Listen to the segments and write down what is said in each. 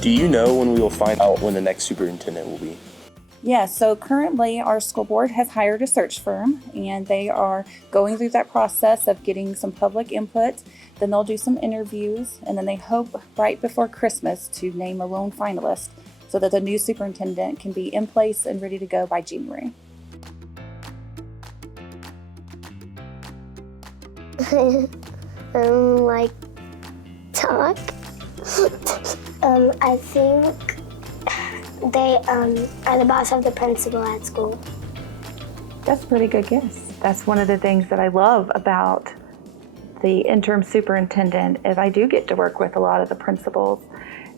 Do you know when we will find out when the next superintendent will be? Yeah, so currently our school board has hired a search firm and they are going through that process of getting some public input. Then they'll do some interviews and then they hope right before Christmas to name a lone finalist so that the new superintendent can be in place and ready to go by January. Like talk. I think they are the boss of the principal at school. That's a pretty good guess. That's one of the things that I love about the interim superintendent is I do get to work with a lot of the principals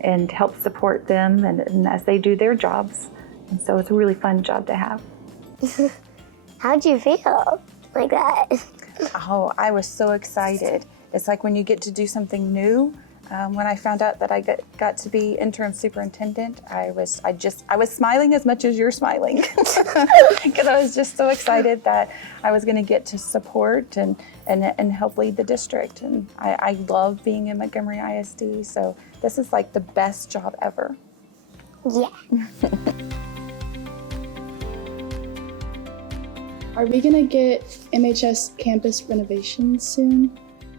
and help support them and as they do their jobs. And so it's a really fun job to have. How'd you feel like that? Oh, I was so excited. It's like when you get to do something new. When I found out that I got to be interim superintendent, I was smiling as much as you're smiling because I was just so excited that I was going to get to support and help lead the district. And I love being in Montgomery ISD, so this is like the best job ever. Yeah. Are we going to get MHS campus renovations soon?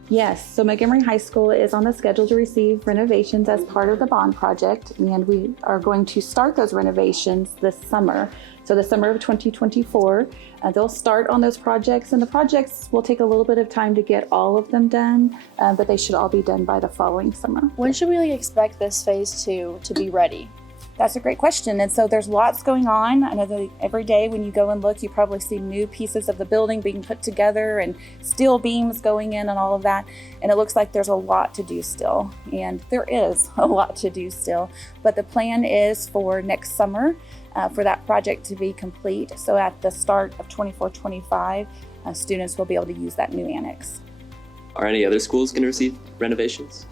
Yes, so Montgomery High School is on the schedule to receive renovations as part of the bond project, and we are going to start those renovations this summer. So the summer of 2024, they'll start on those projects, and the projects will take a little bit of time to get all of them done, but they should all be done by the following summer. When should we expect this phase 2 to be ready? That's a great question. And so there's lots going on. I know that every day when you go and look, you probably see new pieces of the building being put together and steel beams going in and all of that. And it looks like there's a lot to do still. And there is a lot to do still. But the plan is for next summer for that project to be complete. So at the start of 24-25, students will be able to use that new annex. Are any other schools going to receive renovations?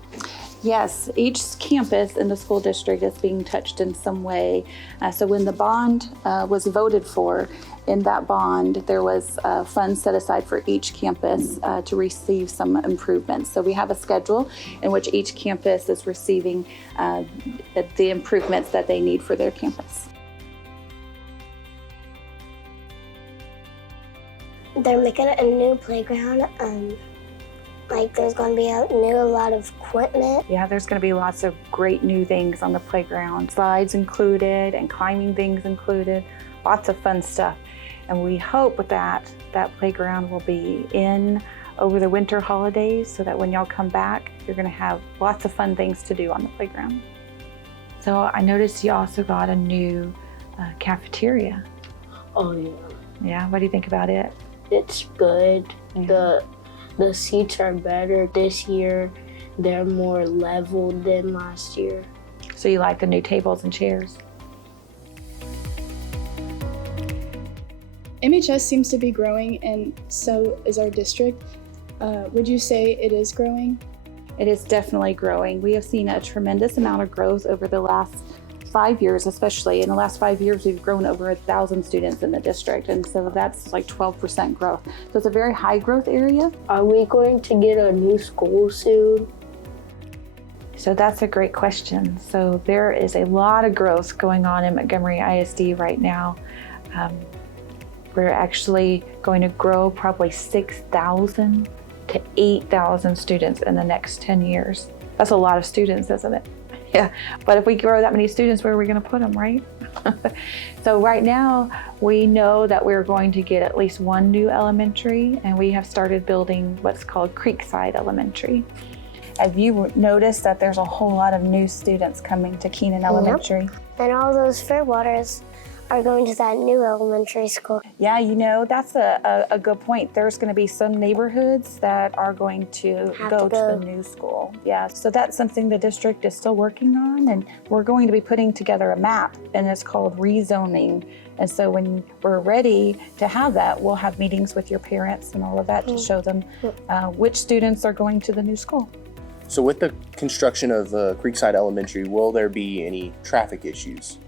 Yes, each campus in the school district is being touched in some way. So when the bond was voted for, in that bond, there was funds set aside for each campus to receive some improvements. So we have a schedule in which each campus is receiving the improvements that they need for their campus. They're making a new playground. Like there's going to be a lot of equipment. Yeah, there's going to be lots of great new things on the playground. Slides included and climbing things included. Lots of fun stuff. And we hope that playground will be in over the winter holidays so that when y'all come back, you're going to have lots of fun things to do on the playground. So I noticed you also got a new cafeteria. Oh yeah. Yeah, what do you think about it? It's good. Yeah. The seats are better this year. They're more level than last year. So you like the new tables and chairs? MHS seems to be growing, and so is our district. Would you say it is growing? It is definitely growing. We have seen a tremendous amount of growth over the last 5 years, especially. In the last 5 years, we've grown over 1,000 students in the district, and so that's like 12% growth. So it's a very high growth area. Are we going to get a new school soon? So that's a great question. So there is a lot of growth going on in Montgomery ISD right now. We're actually going to grow probably 6,000 to 8,000 students in the next 10 years. That's a lot of students, isn't it? Yeah, but if we grow that many students, where are we going to put them, right? So right now, we know that we're going to get at least one new elementary, and we have started building what's called Creekside Elementary. Have you noticed that there's a whole lot of new students coming to Keenan Elementary? Yep. And all those Fairwaters are going to that new elementary school. Yeah, you know, that's a good point. There's going to be some neighborhoods that are going to go to the new school. Yeah, so that's something the district is still working on, and we're going to be putting together a map, and it's called rezoning. And so when we're ready to have that, we'll have meetings with your parents and all of that to show them which students are going to the new school. So with the construction of Creekside Elementary, will there be any traffic issues?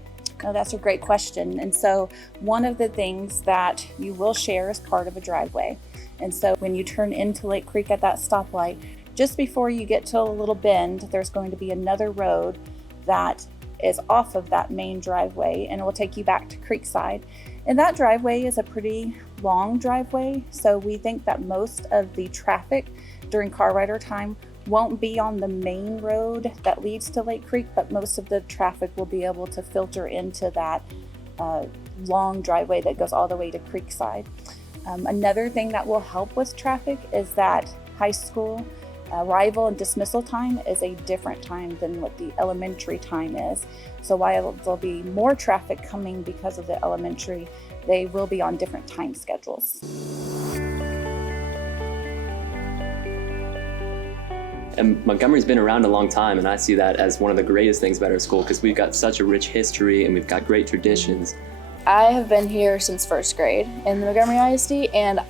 Oh, that's a great question. And so one of the things that you will share is part of a driveway. And so when you turn into Lake Creek at that stoplight, just before you get to a little bend, there's going to be another road that is off of that main driveway, and it will take you back to Creekside. And that driveway is a pretty long driveway, so we think that most of the traffic during car rider time won't be on the main road that leads to Lake Creek, but most of the traffic will be able to filter into that long driveway that goes all the way to Creekside. Another thing that will help with traffic is that high school arrival and dismissal time is a different time than what the elementary time is. So while there'll be more traffic coming because of the elementary, they will be on different time schedules. And Montgomery's been around a long time, and I see that as one of the greatest things about our school because we've got such a rich history and we've got great traditions. I have been here since first grade in the Montgomery ISD, and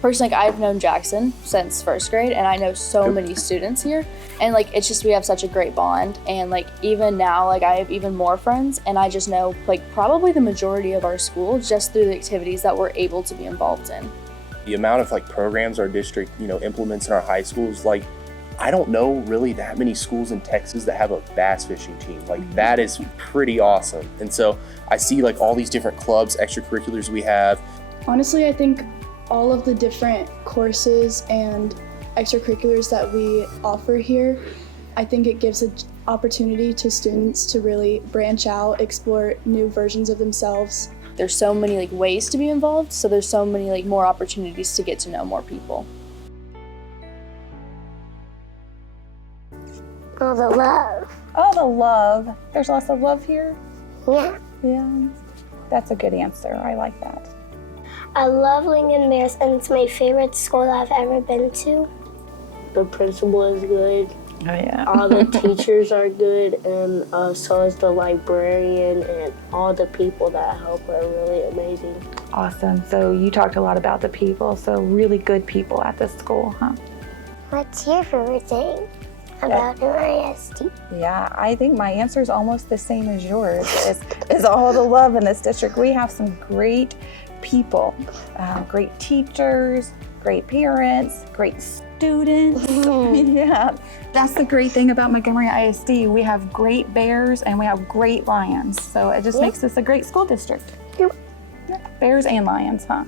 personally, I've known Jackson since first grade, and I know so many students here, and it's just we have such a great bond, and even now I have even more friends, and I just know probably the majority of our school just through the activities that we're able to be involved in. The amount of programs our district implements in our high schools, I don't know really that many schools in Texas that have a bass fishing team. That is pretty awesome. And so I see all these different clubs, extracurriculars we have. Honestly, I think all of the different courses and extracurriculars that we offer here, I think it gives an opportunity to students to really branch out, explore new versions of themselves. There's so many ways to be involved, so there's so many more opportunities to get to know more people. All the love. Oh, the love. There's lots of love here? Yeah. Yeah. That's a good answer. I like that. I love Lincoln Bears, and it's my favorite school I've ever been to. The principal is good. Oh, yeah. All the teachers are good, and so is the librarian, and all the people that help are really amazing. Awesome. So you talked a lot about the people, so really good people at this school, huh? What's your favorite thing about an ISD? Yeah, I think my answer is almost the same as yours. Is all the love in this district. We have some great people, great teachers, great parents, great students. Yeah, that's the great thing about Montgomery ISD. We have great bears and we have great lions. So it just makes this a great school district. Yep. Yeah, bears and lions, huh?